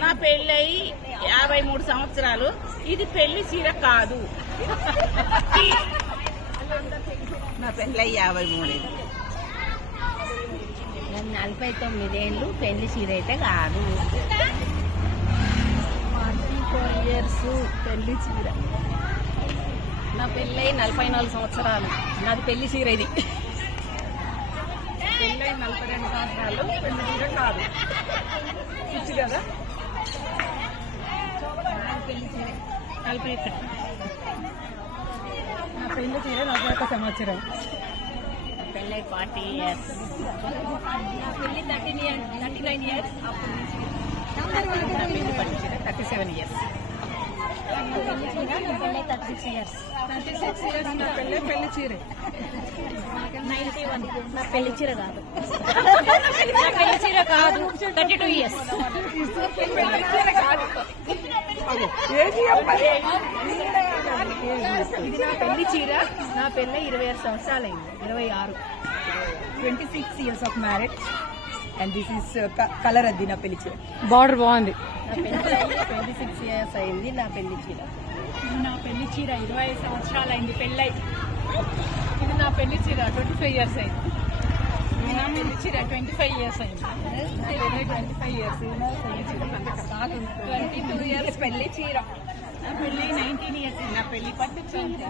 నా పెళ్ళై 53 సంవత్సరాలు. ఇది పెళ్లి చీర కాదు. నా పెళ్ళై 53. 49 ఏళ్ళు. పెళ్లి చీర అయితే కాదు. 44 years పెళ్లి చీర. నా పెళ్ళై 44 సంవత్సరాలు. నాది పెళ్లి చీర ఇది. పెళ్ళై 42 సంవత్సరాలు. పెళ్లి చీర కాదు. పిచ్చి కదా. పెళ్లి చీర 41. నా పెళ్లి చీర 41 సంవత్సరం. పెళ్ళై 40 years. నా పెళ్లి 39 years. నా పెళ్లి పట్టు చీర 37 years. పెళ్ళై 36 years. 36 years. నా పెళ్ళి చీర 91. నా పెళ్లి చీర కాదు. నా పెళ్లి చీర కాదు. 32 years. ఇది నా పెళ్లి చీర. నా పెళ్ళి 26 సంవత్సరాలు అయింది. 26. 26 years of marriage. And this is color అది నా పెళ్లి చీర. బార్డర్ బాగుంది. నా పెళ్లి 26 years అయింది. నా పెళ్లి చీర. నా పెళ్లి చీర 25 సంవత్సరాలు అయింది. పెళ్ళై. ఇది నా పెళ్లి చీర 25 years అయింది. ఇది నా పెళ్లి చీర 25 years అయింది. 25 years. 22 years పెళ్లి చీర. నా పెళ్లి 19 years. నా పెళ్లి పట్టు చీర.